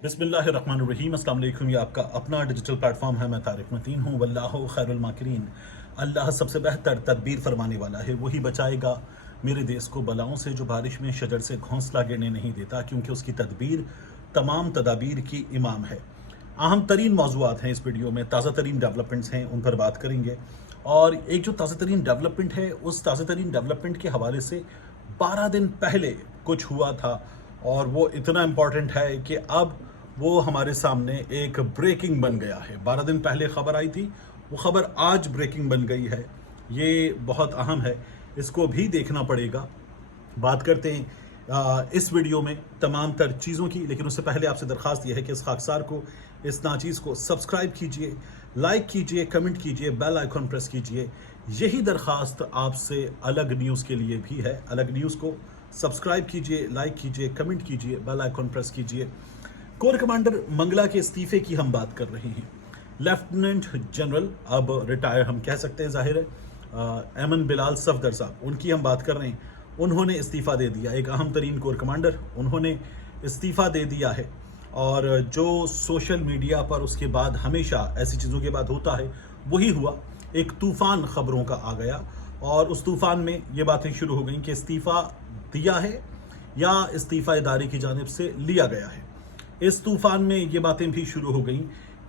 बिस्मिल्लाहिर्रहमानिर्रहीम। अस्सलाम वालेकुम। ये आपका अपना डिजिटल प्लेटफॉर्म है। मैं तारिक मतीन हूँ। वल्लाहु खैरुल माकिरीन। अल्लाह सबसे बेहतर तदबीर फरमाने वाला है। वही बचाएगा मेरे देश को बलाओं से, जो बारिश में शजर से घोंसला गिरने नहीं देता, क्योंकि उसकी तदबीर तमाम तदाबीर की इमाम है। अहम तरीन मौज़ूआत हैं इस वीडियो में, ताज़ा तरीन डेवलपमेंट्स हैं, उन पर बात करेंगे। और एक जो ताज़ा तरीन डेवलपमेंट है, उस ताज़ा तरीन डेवलपमेंट के हवाले से 12 दिन पहले कुछ हुआ था, और वो इतना इम्पॉर्टेंट है कि अब वो हमारे सामने एक ब्रेकिंग बन गया है। 12 दिन पहले खबर आई थी, वो खबर आज ब्रेकिंग बन गई है। ये बहुत अहम है, इसको भी देखना पड़ेगा। बात करते हैं इस वीडियो में तमाम तर चीज़ों की, लेकिन उससे पहले आपसे दरख्वास्त यह है कि इस खाकसार को, इस नाचीज़ को सब्सक्राइब कीजिए, लाइक कीजिए, कमेंट कीजिए, बेल आइकॉन प्रेस कीजिए। यही दरख्वास्त आपसे अलग न्यूज़ के लिए भी है। अलग न्यूज़ को सब्सक्राइब कीजिए, लाइक कीजिए, कमेंट कीजिए, बेल आइकॉन प्रेस कीजिए। कोर कमांडर मंगला के इस्तीफे की हम बात कर रहे हैं। लेफ्टिनेंट जनरल, अब रिटायर हम कह सकते हैं, जाहिर है, एमन बिलाल सफदर साहब, उनकी हम बात कर रहे हैं। उन्होंने इस्तीफ़ा दे दिया। एक अहम तरीन कोर कमांडर, उन्होंने इस्तीफ़ा दे दिया है। और जो सोशल मीडिया पर उसके बाद हमेशा ऐसी चीज़ों के बाद होता है, वही हुआ। एक तूफ़ान ख़बरों का आ गया, और उस तूफ़ान में ये बातें शुरू हो गई कि इस्तीफ़ा दिया है या इस्तीफ़ा इदारे की जानिब से लिया गया है। इस तूफ़ान में ये बातें भी शुरू हो गई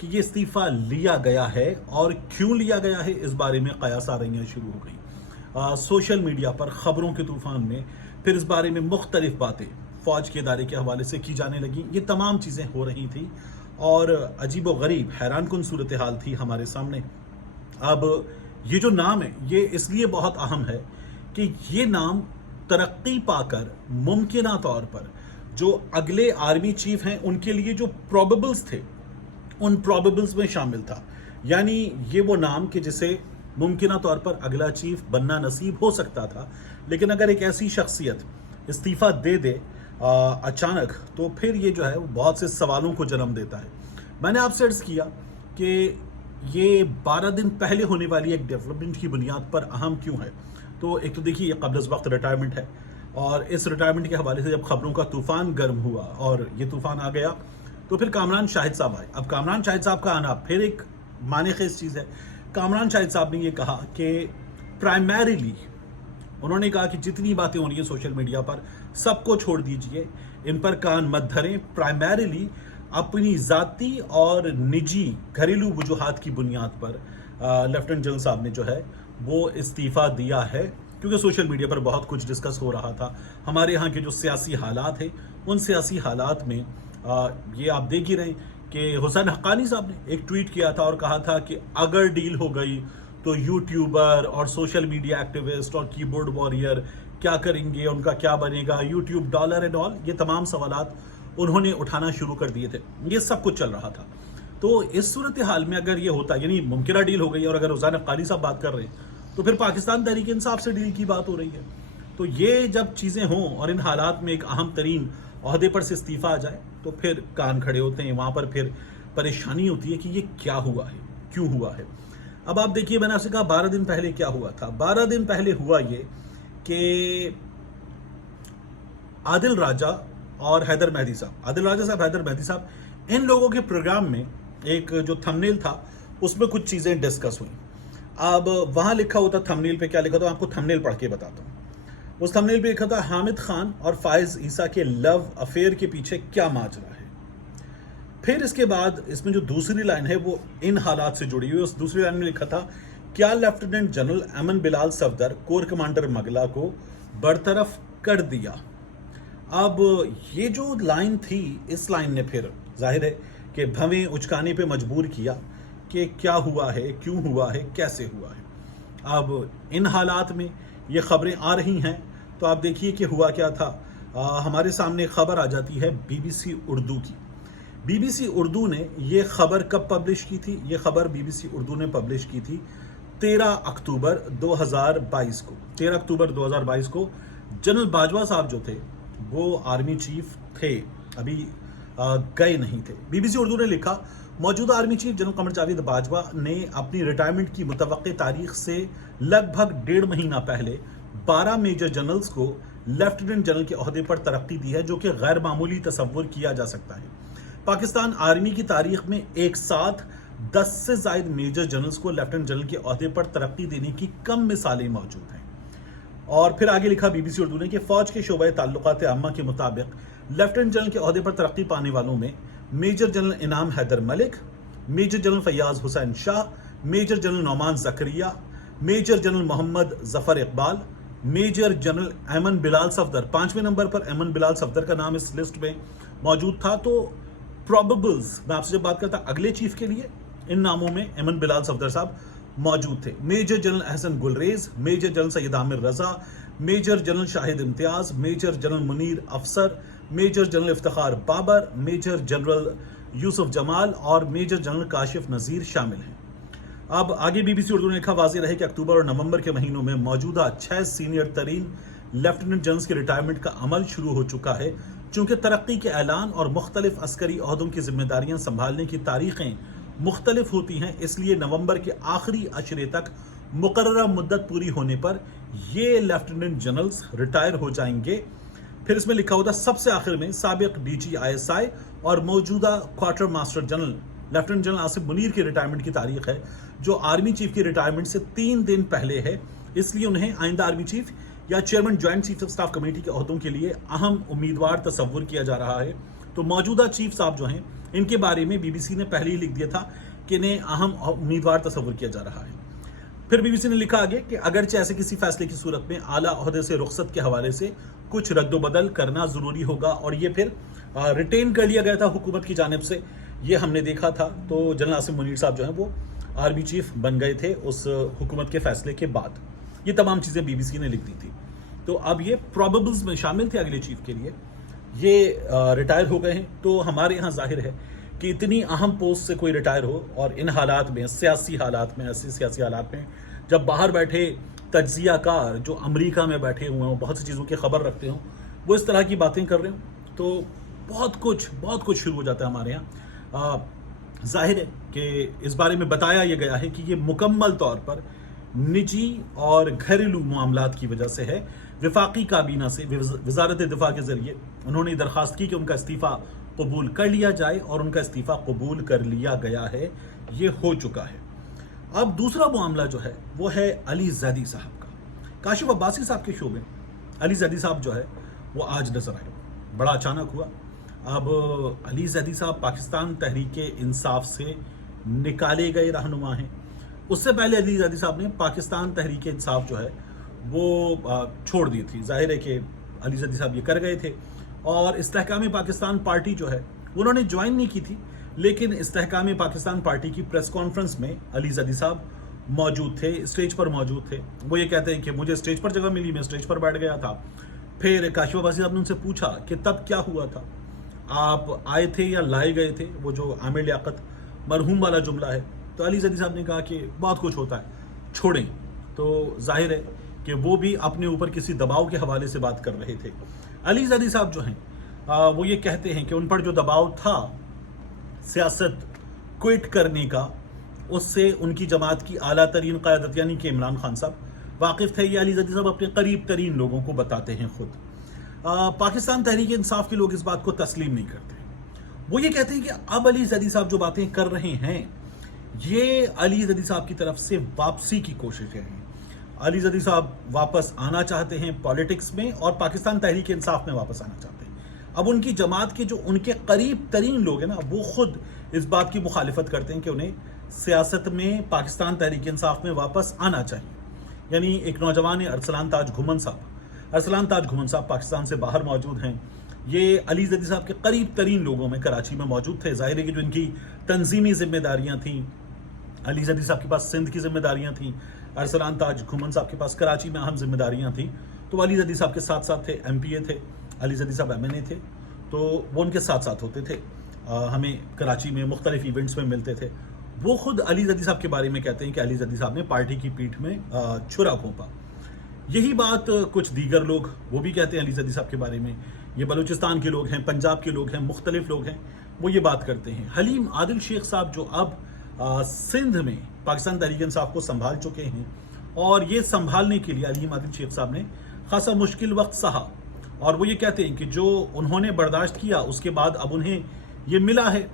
कि ये इस्तीफ़ा लिया गया है, और क्यों लिया गया है इस बारे में कयास आ रही शुरू हो गई। सोशल मीडिया पर ख़बरों के तूफ़ान में फिर इस बारे में मुख्तलिफ बातें फ़ौज के इदारे के हवाले से की जाने लगी। ये तमाम चीज़ें हो रही थी, और अजीब व गरीब हैरान कुन सूरत हाल थी हमारे सामने। अब ये जो नाम है, ये इसलिए बहुत अहम है कि ये नाम तरक्की पाकर मुमकिना तौर पर जो अगले आर्मी चीफ हैं उनके लिए जो प्रोबेबल्स थे, उन प्रोबेबल्स में शामिल था। यानी ये वो नाम कि जिसे मुमकिना तौर पर अगला चीफ बनना नसीब हो सकता था। लेकिन अगर एक ऐसी शख्सियत इस्तीफ़ा दे दे अचानक, तो फिर ये जो है वो बहुत से सवालों को जन्म देता है। मैंने आपसे अर्ज़ किया कि ये 12 दिन पहले होने वाली एक डेवलपमेंट की बुनियाद पर अहम क्यों है। तो एक तो देखिए, ये क़ब्ल वक्त रिटायरमेंट है, और इस रिटायरमेंट के हवाले से जब खबरों का तूफ़ान गर्म हुआ और ये तूफ़ान आ गया, तो फिर कामरान शाहिद साहब आए। अब कामरान शाहिद साहब का आना फिर एक माने खेज़ चीज़ है। कामरान शाहिद साहब ने ये कहा कि प्राइमरीली उन्होंने कहा कि जितनी बातें हो रही हैं सोशल मीडिया पर, सबको छोड़ दीजिए, इन पर कान मत धरें। प्राइमरीली अपनी ज़ाती और निजी घरेलू वजूहात की बुनियाद पर लेफ्टिनेंट जनरल साहब ने जो है वो इस्तीफ़ा दिया है, क्योंकि सोशल मीडिया पर बहुत कुछ डिस्कस हो रहा था। हमारे यहाँ के जो सियासी हालात हैं, उन सियासी हालात में ये आप देख ही रहे कि हुसैन हक्कानी साहब ने एक ट्वीट किया था और कहा था कि अगर डील हो गई तो यूट्यूबर और सोशल मीडिया एक्टिविस्ट और कीबोर्ड वॉरियर क्या करेंगे, उनका क्या बनेगा, यूट्यूब डॉलर एंड ऑल, ये तमाम सवालात उन्होंने उठाना शुरू कर दिए थे। ये सब कुछ चल रहा था। तो इस सूरत हाल में अगर ये होता, यानी मुमकिन डील हो गई, और अगर हुसैन हक्कानी साहब बात कर रहे हैं, तो फिर पाकिस्तान तहरीक इंसाफ से डील की बात हो रही है। तो ये जब चीज़ें हों और इन हालात में एक अहम तरीन ओहदे पर से इस्तीफ़ा आ जाए, तो फिर कान खड़े होते हैं। वहाँ पर फिर परेशानी होती है कि ये क्या हुआ है, क्यों हुआ है। अब आप देखिए, मैंने आपसे कहा 12 दिन पहले क्या हुआ था। 12 दिन पहले हुआ ये कि आदिल राजा और हैदर मेहदी साहब, आदिल राजा साहब, हैदर मेहदी साहब, इन लोगों के प्रोग्राम में एक जो थंबनेल था, उसमें कुछ चीज़ें डिस्कस हुई। अब वहाँ लिखा होता, थंबनेल पे क्या लिखा था, आपको थंबनेल पढ़ के बताता हूँ। उस थंबनेल पे लिखा था, हामिद खान और फायज़ ईसा के लव अफेयर के पीछे क्या माजरा है। फिर इसके बाद इसमें जो दूसरी लाइन है वो इन हालात से जुड़ी हुई। उस दूसरी लाइन में लिखा था, क्या lieutenant general Aiman Bilal Safdar core commander Mangla को बरतरफ कर दिया। अब ये जो लाइन थी, इस लाइन ने फिर जाहिर है कि भवें उचकाने पे मजबूर किया कि क्या हुआ है, क्यों हुआ है, कैसे हुआ है। अब इन हालात में ये खबरें आ रही हैं, तो आप देखिए कि हुआ क्या था। हमारे सामने खबर आ जाती है BBC उर्दू की। BBC उर्दू ने ये खबर कब पब्लिश की थी? ये खबर BBC उर्दू ने पब्लिश की थी 13 अक्टूबर 2022 को। 13 अक्टूबर 2022 को जनरल बाजवा साहब जो थे, वो आर्मी चीफ थे, अभी गए नहीं थे। BBC उर्दू ने लिखा, मौजूदा army chief general Qamar Javed Bajwa ने अपनी रिटायरमेंट की मुतवक्की तारीख से लगभग 1.5 महीना पहले 12 मेजर जनरल्स को लेफ्टिनेंट जनरल के ओहदे पर तरक्की दी है, जो कि गैर मामूली तसव्वुर किया जा सकता है। पाकिस्तान आर्मी की तारीख में एक साथ 10 से जायद मेजर जनरल्स को लेफ्टिनेंट जनरल के ओहदे पर तरक्की देने की कम मिसालें मौजूद हैं। और फिर आगे लिखा बीबीसी उर्दू ने कि फौज के शोबे ताल्लुकात आम्मा के मुताबिक लेफ्टिनेंट जनरल के ओहदे पर तरक्की पाने वालों में major general Inam Haider Malik, major general Fayyaz Hussain Shah, major general Nauman Zakaria, major general Mohammad Zafar Iqbal, major general Aiman Bilal Safdar, 5वें नंबर पर एमन बिलाल सफदर का नाम इस लिस्ट में मौजूद था। तो प्रोबेबल्स, मैं आपसे जब बात करता अगले चीफ के लिए, इन नामों में एमन बिलाल सफदर साहब मौजूद थे। Major general Ahsan Gulrez, major general Syed Aamir Raza, major general Shahid Imtiaz, major general Munir Afsar, major general Iftikhar Babar, major general Yusuf Jamal और मेजर जनरल काशिफ नज़ीर शामिल हैं। अब आगे बीबीसी उर्दू ने लिखा, वाज़ेह रहे कि अक्टूबर और नवंबर के महीनों में मौजूदा 6 सीनियर तरीन लेफ्टिनेंट जनरल्स के रिटायरमेंट का अमल शुरू हो चुका है। चूंकि तरक्की के ऐलान और मुख्तलिफ अस्करी ओहदों की जिम्मेदारियां संभालने की तारीखें मुख्तलिफ होती हैं, इसलिए नवंबर के आखिरी अशरे तक मुकर्ररा मुद्दत पूरी होने पर ये लेफ्टिनेंट जनरल्स रिटायर हो जाएंगे। फिर इसमें लिखा होता सबसे आखिर में साबिक डीजी ISI और मौजूदा quarter master general lieutenant general Asif Munir की रिटायरमेंट की तारीख है, जो आर्मी चीफ की रिटायरमेंट से 3 दिन पहले है। इसलिए उन्हें आइंदा आर्मी चीफ या chairman joint chief of staff committee के ओहदों के लिए अहम उम्मीदवार तस्वुर किया जा रहा है। तो मौजूदा चीफ साहब जो हैं, इनके बारे में बीबीसी ने पहले ही लिख दिया था कि इन्हें अहम उम्मीदवार तस्वुर किया जा रहा है। फिर बीबीसी ने लिखा आगे कि अगरचे ऐसे किसी फैसले की सूरत में आला ओहदे से रुखसत के हवाले से कुछ रद्दोबदल करना ज़रूरी होगा, और ये फिर रिटेन कर लिया गया था हुकूमत की जानिब से, ये हमने देखा था। तो जनरल आसिफ मुनीर साहब जो हैं वो आर्मी चीफ बन गए थे उस हुकूमत के फैसले के बाद। ये तमाम चीज़ें बीबीसी ने लिख दी थी। तो अब ये प्रोबेबल्स में शामिल थे अगले चीफ के लिए, ये रिटायर हो गए हैं। तो हमारे यहाँ जाहिर है कि इतनी अहम पोस्ट से कोई रिटायर हो, और इन हालात में, सियासी हालात में, ऐसे सियासी हालात में जब बाहर बैठे तज्जिया कार जो अमेरिका में बैठे हुए हों, बहुत सी चीज़ों की खबर रखते हों, वो इस तरह की बातें कर रहे हों, तो बहुत कुछ शुरू हो जाता है हमारे यहाँ। जाहिर है कि इस बारे में बताया यह गया है कि ये मुकम्मल तौर पर निजी और घरेलू मामलात की वजह से है। वफाकी काबीना से वजारत दिफा के जरिए उन्होंने दरख्वास्त की कि उनका इस्तीफ़ा कबूल कर लिया जाए, और उनका इस्तीफ़ा कबूल कर लिया गया है, ये हो चुका है। अब दूसरा मामला जो है वो है अली जैदी साहब का। काशिफ अब्बासी साहब के शोबे अली जैदी साहब जो है वो आज नजर आए, बड़ा अचानक हुआ। अब अली जैदी साहब पाकिस्तान तहरीक इंसाफ से निकाले गए रहनुमा हैं। उससे पहले अली जैदी साहब ने पाकिस्तान तहरीक इंसाफ जो है वो छोड़ दी थी। जाहिर है कि अली जैदी साहब ये कर गए थे, और इस्तेहकाम पाकिस्तान पार्टी जो है उन्होंने ज्वाइन नहीं की थी, लेकिन इस्तेहकाम पाकिस्तान पार्टी की प्रेस कॉन्फ्रेंस में अली जैदी साहब मौजूद थे, स्टेज पर मौजूद थे। वो ये कहते हैं कि मुझे स्टेज पर जगह मिली, मैं स्टेज पर बैठ गया था। फिर काशिफ अब्बासी साहब ने उनसे पूछा कि तब क्या हुआ था, आप आए थे या लाए गए थे, वो जो आमिर लियाकत मरहूम वाला जुमला है। तो अली जैदी साहब ने कहा कि बहुत कुछ होता है, छोड़ें। तो जाहिर है कि वो भी अपने ऊपर किसी दबाव के हवाले से बात कर रहे थे। अली जैदी साहब जो हैं वो ये कहते हैं कि उन पर जो दबाव था सियासत क्विट करने का, उससे उनकी जमात की आला तरीन क़यादत यानी कि इमरान खान साहब वाकिफ़ थे। ये अली जैदी साहब अपने करीब तरीन लोगों को बताते हैं खुद। पाकिस्तान तहरीक इंसाफ के लोग इस बात को तस्लीम नहीं करते। वो ये कहते हैं कि अब अली जैदी साहब जो बातें कर रहे हैं, ये अली जैदी साहब की तरफ से वापसी की कोशिशें हैं। अली जैदी साहब वापस आना चाहते हैं पॉलिटिक्स में, और पाकिस्तान तहरीक इंसाफ में वापस आना चाहते हैं। अब उनकी जमात के जो उनके करीब तरीन लोग हैं ना, वो खुद इस बात की मुखालिफत करते हैं कि उन्हें सियासत में पाकिस्तान तहरीक इंसाफ में वापस आना चाहिए। यानी एक नौजवान है अरसलान ताज घुमन साहब। अरसलान ताज घुमन साहब पाकिस्तान से बाहर मौजूद हैं। ये अली जैदी साहब के करीब तरीन लोगों में कराची में मौजूद थे। जाहिर है कि जो इनकी तंजीमी जिम्मेदारियाँ थीं, अली जैदी साहब के पास सिंध की जिम्मेदारियाँ थीं, अरसलान ताज घुमन साहब के पास कराची में अहम जिम्मेदारियाँ थीं। तो अली जैदी साहब के साथ साथ थे, MPA थे, अली जैदी साहब MNA थे, तो वो उनके साथ साथ होते थे। हमें कराची में मुख्तलिफ इवेंट्स में मिलते थे। वो खुद अली जैदी साहब के बारे में कहते हैं कि अली जैदी साहब ने पार्टी की पीठ में छुरा घोंपा। यही बात कुछ दीगर लोग वो भी कहते हैं अली जैदी साहब के बारे में। ये बलूचिस्तान के लोग हैं, पंजाब के लोग हैं, मुख्तलिफ लोग हैं, वो ये बात करते हैं। हलीम आदिल शेख साहब जो अब सिंध में पाकिस्तान तहरीक इंसाफ को संभाल चुके हैं, और ये संभालने के लिए हलीम आदिल शेख साहब ने खासा मुश्किल वक्त सहा, और वो ये कहते हैं कि जो उन्होंने बर्दाश्त किया उसके बाद अब उन्हें یہ ملا ہے۔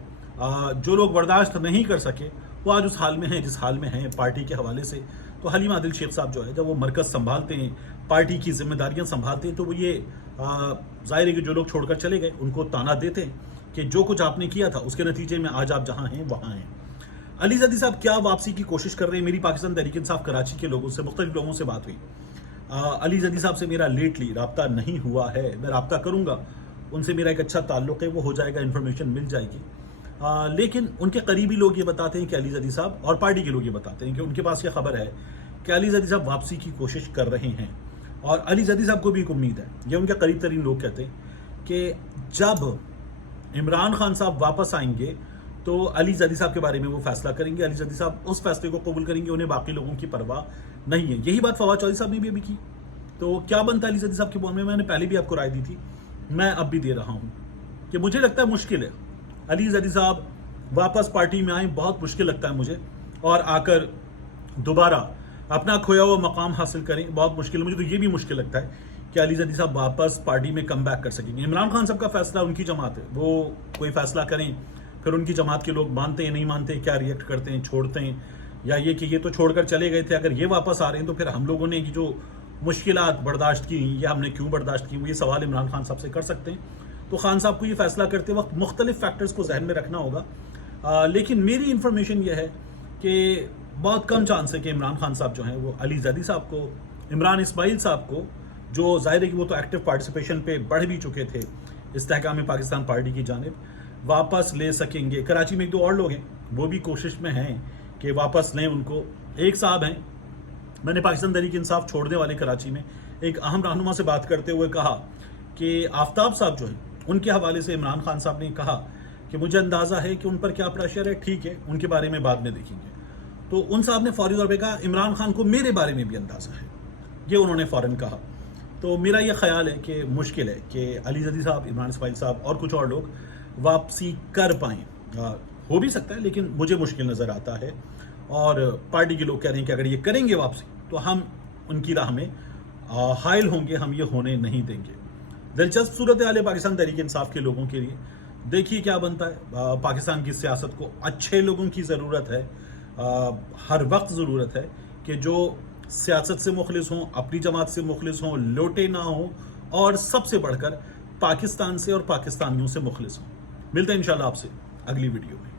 جو لوگ برداشت نہیں کر سکے وہ آج اس حال میں ہیں جس حال میں ہیں پارٹی کے حوالے سے۔ تو حلیم عادل شیخ صاحب جو ہے جب وہ مرکز سنبھالتے ہیں، پارٹی کی ذمہ داریاں سنبھالتے ہیں، تو وہ یہ ظاہر ہے کہ جو لوگ چھوڑ کر چلے گئے ان کو تانا دیتے ہیں کہ جو کچھ آپ نے کیا تھا اس کے نتیجے میں آج آپ جہاں ہیں وہاں ہیں۔ علی زیدی صاحب کیا واپسی کی کوشش کر رہے ہیں؟ میری پاکستان تحریک انصاف کراچی کے لوگوں سے، مختلف لوگوں سے بات ہوئی۔ علی زیدی صاحب سے میرا لیٹلی رابطہ نہیں ہوا ہے، میں رابطہ کروں گا، ان سے میرا ایک اچھا تعلق ہے، وہ ہو جائے گا، انفارمیشن مل جائے گی۔ لیکن ان کے قریبی لوگ یہ بتاتے ہیں کہ علی زیدی صاحب، اور پارٹی کے لوگ یہ بتاتے ہیں کہ ان کے پاس یہ خبر ہے کہ علی زیدی صاحب واپسی کی کوشش کر رہے ہیں، اور علی زیدی صاحب کو بھی ایک امید ہے، یہ ان کے قریب ترین لوگ کہتے ہیں کہ جب عمران خان صاحب واپس آئیں گے تو علی زیدی صاحب کے بارے میں وہ فیصلہ کریں گے، علی زیدی صاحب اس فیصلے کو قبول کریں گے، انہیں باقی لوگوں کی پرواہ نہیں ہے۔ یہی بات فواد چودھری صاحب نے بھی ابھی کی۔ تو کیا بنتا ہے علی زیدی صاحب کے بون میں نے پہلے بھی آپ کو رائے دی تھی، میں اب بھی دے رہا ہوں کہ مجھے لگتا ہے مشکل ہے علی زیدی صاحب واپس پارٹی میں آئیں، بہت مشکل لگتا ہے مجھے، اور آ کر دوبارہ اپنا کھویا ہوا مقام حاصل کریں، بہت مشکل ہے مجھے۔ تو یہ بھی مشکل لگتا ہے کہ علی زیدی صاحب واپس پارٹی میں کم بیک کر سکیں گے۔ عمران خان صاحب کا فیصلہ، ان کی جماعت ہے، وہ کوئی فیصلہ کریں، پھر ان کی جماعت کے لوگ مانتے ہیں نہیں مانتے، کیا ریئیکٹ کرتے ہیں، چھوڑتے ہیں، یا یہ کہ یہ تو چھوڑ کر چلے گئے تھے، اگر یہ واپس آ رہے ہیں تو پھر ہم لوگوں نے جو مشکلات برداشت کی یا ہم نے کیوں برداشت کی، وہ یہ سوال عمران خان صاحب سے کر سکتے ہیں۔ تو خان صاحب کو یہ فیصلہ کرتے وقت مختلف فیکٹرز کو ذہن میں رکھنا ہوگا، لیکن میری انفارمیشن یہ ہے کہ بہت کم چانس ہے کہ عمران خان صاحب جو ہیں وہ علی زیدی صاحب کو، عمران اسماعیل صاحب کو، جو ظاہر ہے کہ وہ تو ایکٹیو پارٹیسپیشن پہ بڑھ بھی چکے تھے استحکام پاکستان پارٹی کی جانب، واپس لے سکیں گے۔ کراچی میں ایک دو اور لوگ ہیں وہ بھی کوشش میں ہیں کہ واپس لیں ان کو۔ ایک صاحب ہیں، میں نے پاکستان تحریک انصاف چھوڑنے والے کراچی میں ایک اہم رہنما سے بات کرتے ہوئے کہا کہ آفتاب صاحب جو ہیں ان کے حوالے سے عمران خان صاحب نے کہا کہ مجھے اندازہ ہے کہ ان پر کیا پریشر ہے، ٹھیک ہے ان کے بارے میں بعد میں دیکھیں گے۔ تو ان صاحب نے فوری طور پہ کہا عمران خان کو میرے بارے میں بھی اندازہ ہے، یہ انہوں نے فوراً کہا۔ تو میرا یہ خیال ہے کہ مشکل ہے کہ علی زیدی صاحب، عمران اسماعیل صاحب اور کچھ اور لوگ واپسی کر پائیں، ہو بھی سکتا ہے لیکن مجھے مشکل نظر آتا ہے، اور پارٹی کے لوگ کہہ رہے ہیں کہ اگر یہ کریں گے واپسی تو ہم ان کی راہ میں حائل ہوں گے، ہم یہ ہونے نہیں دیں گے۔ دلچسپ صورتحال ہے پاکستان تحریک انصاف کے لوگوں کے لیے، دیکھیے کیا بنتا ہے۔ پاکستان کی سیاست کو اچھے لوگوں کی ضرورت ہے، ہر وقت ضرورت ہے کہ جو سیاست سے مخلص ہوں، اپنی جماعت سے مخلص ہوں، لوٹے نہ ہوں، اور سب سے بڑھ کر پاکستان سے اور پاکستانیوں سے مخلص ہوں۔ ملتے ہیں انشاءاللہ آپ سے اگلی ویڈیو میں۔